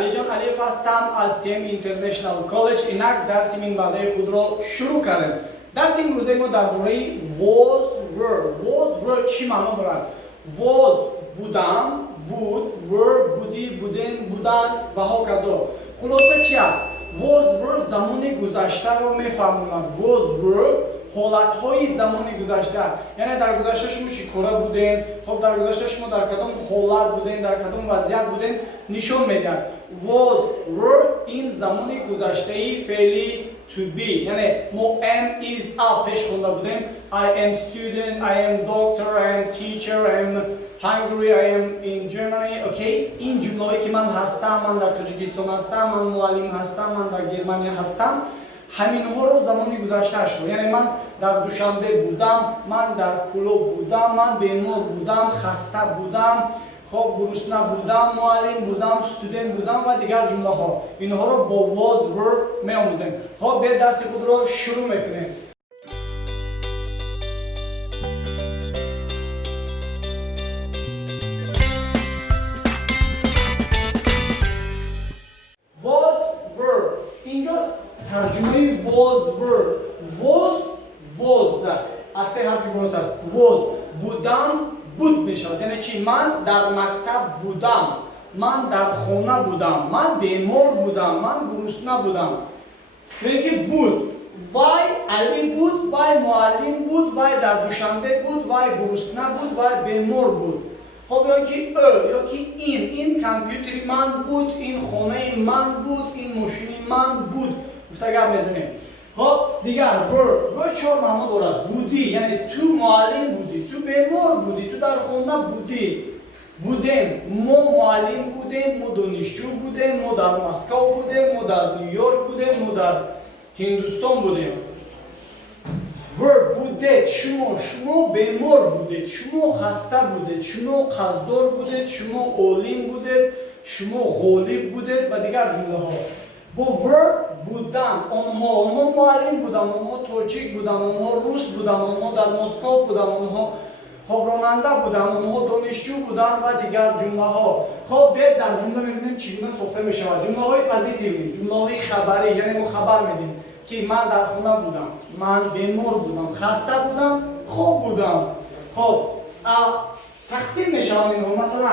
علی جان علیف هستم از تیم اینترنشنال کالج. اینک درس این بعده خود را شروع کردیم. درس امروزه ما درباره was were چی معنا دارد؟ was بودم، بود، were بودی، بودن، بودن و هاکذا. خلاصه چیه؟ was were زمان گذشته رو میفهمونند. was were حالت‌های زمان گذشته، یعنی در گذشته شما چیکاره بودین، خب در گذشته شما در کدام حالت بودین، در کدام وضعیت بودین نشون میدن. was were این زمان گذشته فعلی to be، یعنی ما am is are پیش خونده بودیم. I am student, I am doctor, I am teacher, I am hungry, I am in Germany. اوکی، این جمله‌ای که من هستم، من در تاجیکستان هستم، من معلم هستم، من در گرمانیا هستم، همین ها رو زمانی گذشته شد. یعنی من در دوشنبه بودم، من در کلوب بودم، من بیمار بودم، خسته بودم، خب گرسنه بودم، معلم بودم، استودنت بودم و دیگر جمله ها. اینها رو با was were می آموزیم. خب به درس خود رو شروع میکنیم. was were اینجا ترجمه was were. was از سه حرف عبارت است. was بودم، بود میشود. یعنی چی؟ من در مکتب بودم، من در خانه بودم، من بیمار بودم، من گرسنه بودم. میگه بود. وای علی بود، وای معلم بود، وای در دوشنبه بود، وای گرسنه بود، وای بیمار بود. خب یا که یا که این کامپیوتری من بود، این خانه من بود، این ماشین من بود. گفتگار میدونیم. خب دیگر ور چهار معنا دارد. بودی یعنی تو معلم بودی، تو بیمار بودی، تو در خانه بودی. بودیم، ما معلم بودیم، ما دانشجو بودیم، ما در مسکو بودیم، ما در نیویورک بودیم، ما در هندوستان بودیم. ور بودید، شما بیمار بودید، شما خسته بودید، شما قصددار بودید، شما عالم بودید، شما غالب بودید و دیگر جمله ها. با ور بودن، آنها معلم بودن، آنها تاجیک بودن، آنها روس بودن، آنها در مسکو بودن، آنها راننده بودن، آنها دانشجو بودن و دیگر جمله ها. خب در جمله میبینیم چگونه ساخته می شود. جمله های پوزیتیو، جمله های خبری، یعنی ما خبر میدیم که من در خانه بودم، من بیمار بودم، خسته بودم، خوب بودم. خب تقسیم می شود اینها. مثلا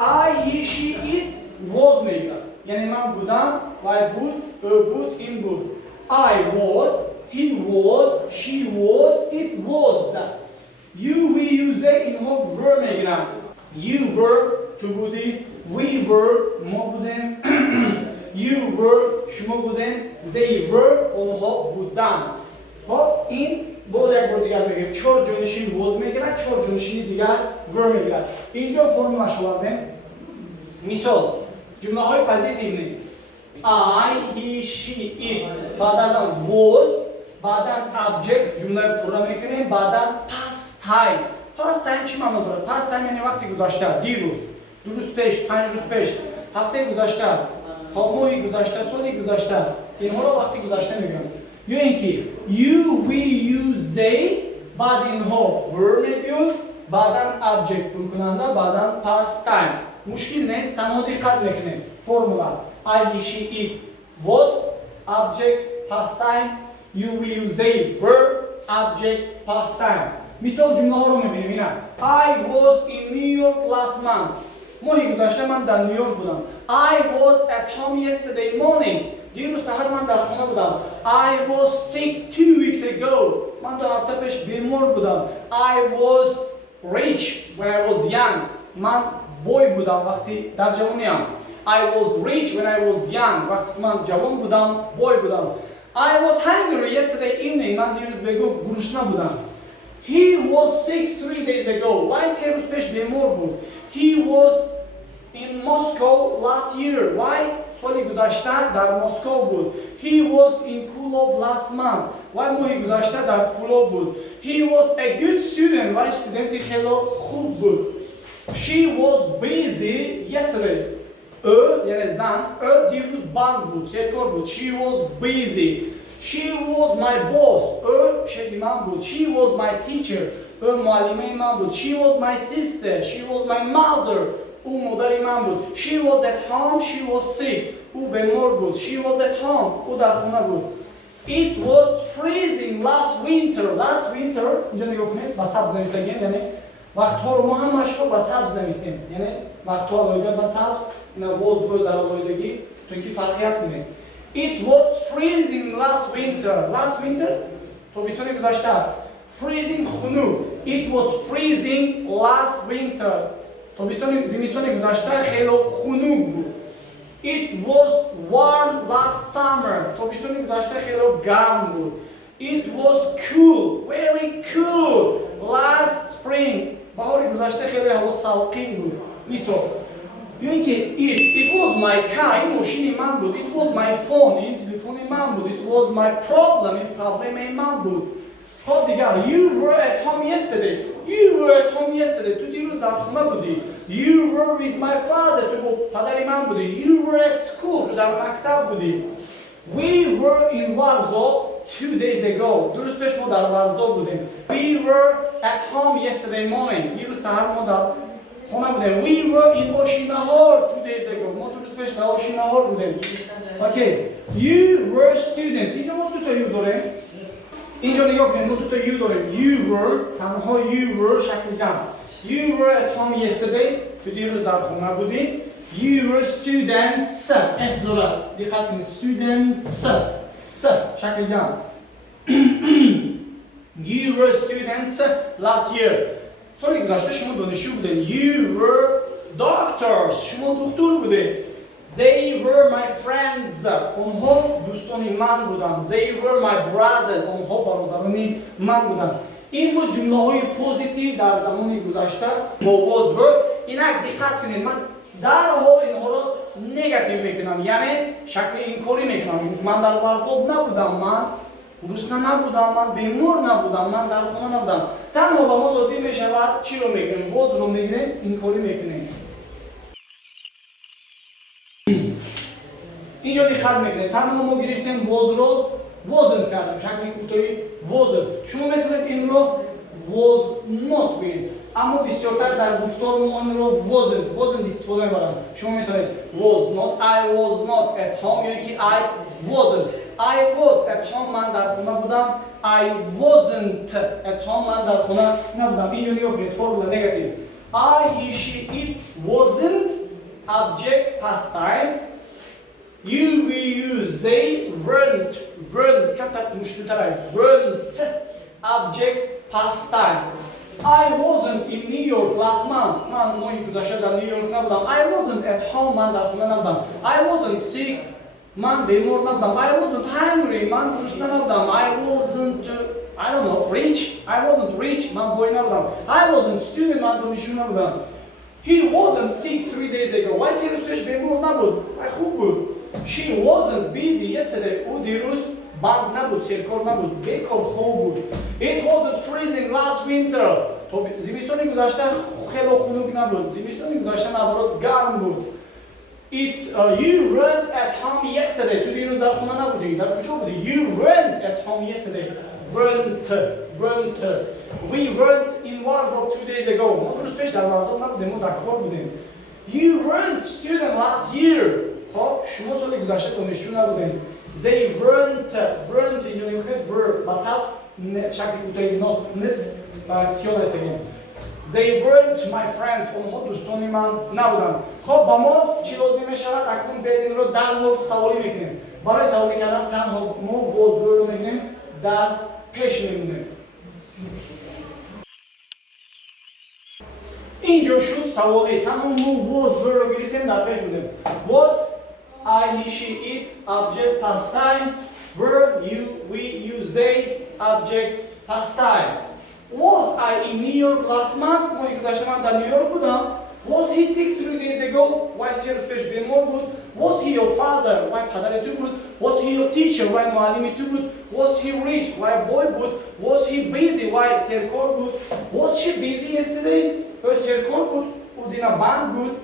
I, he, she, it was میگن، یعنی من بودم، وای بود، بود، این بود. I was, he was, she was, it was. You, we, you, they اینها were میگیرن. You were تو بودی، we were ما بودیم، you were شما بودین، they were آنها بودن. خب این باید یک بار دیگر بگیم. چهار جانشین was میگیرن، چهار جانشین دیگر were میگیرن. اینجا فرمول آوردیم. مثال جمله های پوزیتیو نی. I, he, she, it. بعداً was، بعداً object جمله پورا میکنیم، بعداً past time. past time چی معنا داره؟ past time یعنی وقتی گذشته، دیروز، دو روز پیش، 5 روز پیش، هفته گذشته، خب ماهی گذشته، سالی گذشته. اینها رو وقتی گذشته میگم. یا اینکه you, we, you, they، بعد اینها were میگیم، بعداً object کننده، بعداً past time. مشکل نیست، تنها دقت میکنیم. فرمولا I, he, she, it was, object, past time. You, we, you, they were, object, past time. مثال جمله ها رو میبینیم. اینا I was in New York last month. ماهی گذشته من در نیویورک بودم. I was at home yesterday morning. دیروز سحر من در خانه بودم. I was sick 2 weeks ago. من 2 هفته پیش بیمار بودم. I was rich when I was young. من بوی بودم وقتی در جوانیم. I was rich when I was young. وقتی من جوان بودم، بوی بودم. I was hungry yesterday evening. من دیروز بگو گرسنه بودم. He was sick 3 days ago. Why 3 روز پیش بیمار بود. He was in Moscow last year. Why سال گذشته در مسکو بود. He was in Kulob last month. Why ماهی گذشته در کلوب بود. He was a good student. Why studenti خیلی خوب بود. She was busy yesterday. یعنی زن، دیروز بند بود، سرکار بود. She was busy. She was my boss. شفی من بود. She was my teacher. معلمه من بود. She was my sister. She was my mother. او مادری من بود. She was at home. She was sick. او بیمار بود. She was at home. او در خونه بود. It was freezing last winter. Last winter اینجا نگاه کنید با سبز نویسیم، یعنی وقتها رو ما همش رو با سبز نویسیم، یعنی وقتها لایده با سبز اینا was رو در لایدگی تو کی فرقیت کنید. It was freezing last winter. Last winter تابستون گذشته. Freezing خنک. It was freezing last winter. زمستون گذشته خیلی خنک بود. It was warm last summer. تابستون گذشته خیلی گرم بود. It was cool, very cool last spring. بهار گذشته خیلی هوا سالکین بود. میتو یا اینکه it was my car. این ماشین من بود. It was my phone. این تلفن من بود. It was my problem. این پرابلم من بود. خب دیگر you were at home yesterday. You were at home yesterday. تو دیروز در خونه بودی. You were with my father. تو با پدر من بودی. You were at school. تو در مکتب بودی. We were in Warsaw 2 days ago. درست پیش ما در ورزا بودیم. We were at home yesterday morning. دیروز سحر ما در خونه بودیم. We were in Oshinahar 2 days ago. ما درست پیش در Oshinahar بودیم. Okay. You were student. اینجا ما دو تا you داریم. اینجا نگاه کنید ما دو تا you داریم. You were تنها you were شکل جمع. You were at home yesterday. تو دیروز در خونه بودی. You were students. S داره. دقت کنید. Students. S شکل جمع. You were students last year. سال گذشته شما دانشجو بودین. You were doctors. شما دکتر بودین. They were my friends. اونها دوستان من بودن. They were my brothers. اونها برادران من بودن. این بود جمله های پوزیتیو در زمان گذشته با was were. اینک دقت کنید من در حال اینها رو نگاتیو میکنم، یعنی شکل اینکوری میکنم. من در ورزش نبودم، من گرسنه نبودم، من بیمار نبودم، من در خونه نبودم. تنها با ما لازم میشود چی رو میکنیم؟ was رو میگیریم، اینکوری میکنیم. اینجا دقت میکنید تنها ما گرفتیم was رو wasn't کردیم، شکل کوتاهی wasn't. شما میتونید این رو was not بگید، اما بسیارتر در گفتار ما این رو wasn't استفاده میبرم. شما میتونید was not, I was not at home، یعنی که I wasn't. I was at home، من در خونه بودم. I wasn't at home، من در خونه نبودم. اینجا نگاه کنید فرمول نگاتیو. I, he, she, it wasn't object past time. You, we, use, they, weren't کمتر مشکل تره. weren't object past time. I wasn't in New York last month. من ماهی گذشته در نیویورک نبودم. I wasn't at home، من در خونه نبودم. I wasn't sick، من بیمار نبودم. I wasn't hungry، من گرسنه نبودم. I wasn't I don't know rich، I wasn't rich، من بوی نبودم. I wasn't student، من دانشجو نبودم. He wasn't sick 3 days ago. وای سه روز پیش بیمار نبود. وای خوب بود. She wasn't busy yesterday. او دیروز بند نبود، سرکار نبود، بیکار خوب بود. It wasn't freezing last winter. تو زمستون گذشته خیلی خنک نبود. زمستون گذشته نبرد گرم بود. You weren't at home yesterday. تو دیروز در خونه نبودی. در کجا بودی؟ You weren't at home yesterday. weren't. We weren't in Warsaw 2 days ago. ما روز پیش در ورزا نبودیم، ما در کار بودیم. You weren't student last year. خب شما سال گذشته دانشجو نبودین. They weren't اینجا نمیخواید were با صرف شکل کوتاهی not سیاه نستگیم. They weren't my friends. اونها دوستانی من نبودن. خب با ما چی لازم میشود؟ اکنون بدین رو در حال سوالی میکنیم. برای سوالی کردن تنها ما was رو میگیریم در پیش میمونیم. اینجا شد سوالی تنها ما was رو گرفتیم در پیش میمونیم. Was I, he, she, it, object, past time. Were, you, we, use, they, object, past time. Was I in New York last month? ماهی گذشته من در نیویورک بودم. Was he sick 3 days ago? وای سه روز پیش بیمار بود. Was he your father? وای پدر تو بود. Was he your teacher? وای معلم تو بود. Was he rich? وای boy بود. Was he busy? وای سرکار بود. Was she busy yesterday? وای سرکار بود. او دینا بند بود.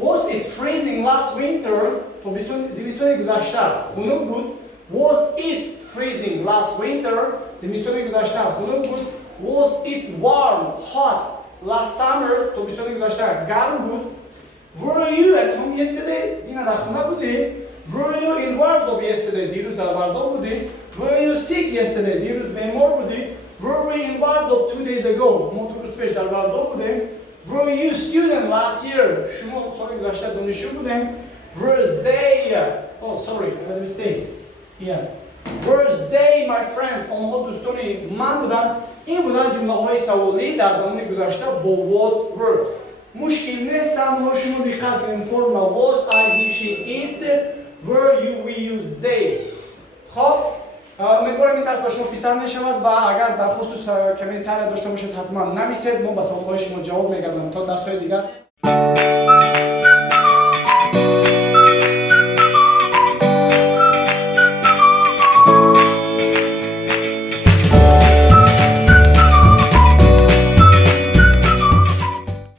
Was it freezing last winter? زمستون گذشته خنک بود. Was it freezing last winter? زمستون گذشته خنک بود. Was it warm, hot last summer? زمستون گذشته گرم بود. Were you at home yesterday? دینا در خونه بودی؟ Were you in Warsaw yesterday? دیروز در ورزا بودی؟ Were you sick yesterday? دیروز بیمار بودی؟ Were we in Warsaw 2 days ago? ما 2 روز پیش در ورزا بودیم. Were you student last year? شما سال گذشته دانشجو بودیم. Were they? Oh sorry, I made a mistake. Yeah. Were they my friends? آنها دوستانی من بودن. این بودن جمله های سوالی در زمان گذشته با was were. مشکل نیست تنها شما دقت کنید فرم was I he she it were you we you they. خب امیدوارم این درس با شما پسند شود و اگر در خصوص کمی اطلاع داشته باشید حتما نمیسید ما به سوالهای شما جواب میگردم تا درس‌های دیگر.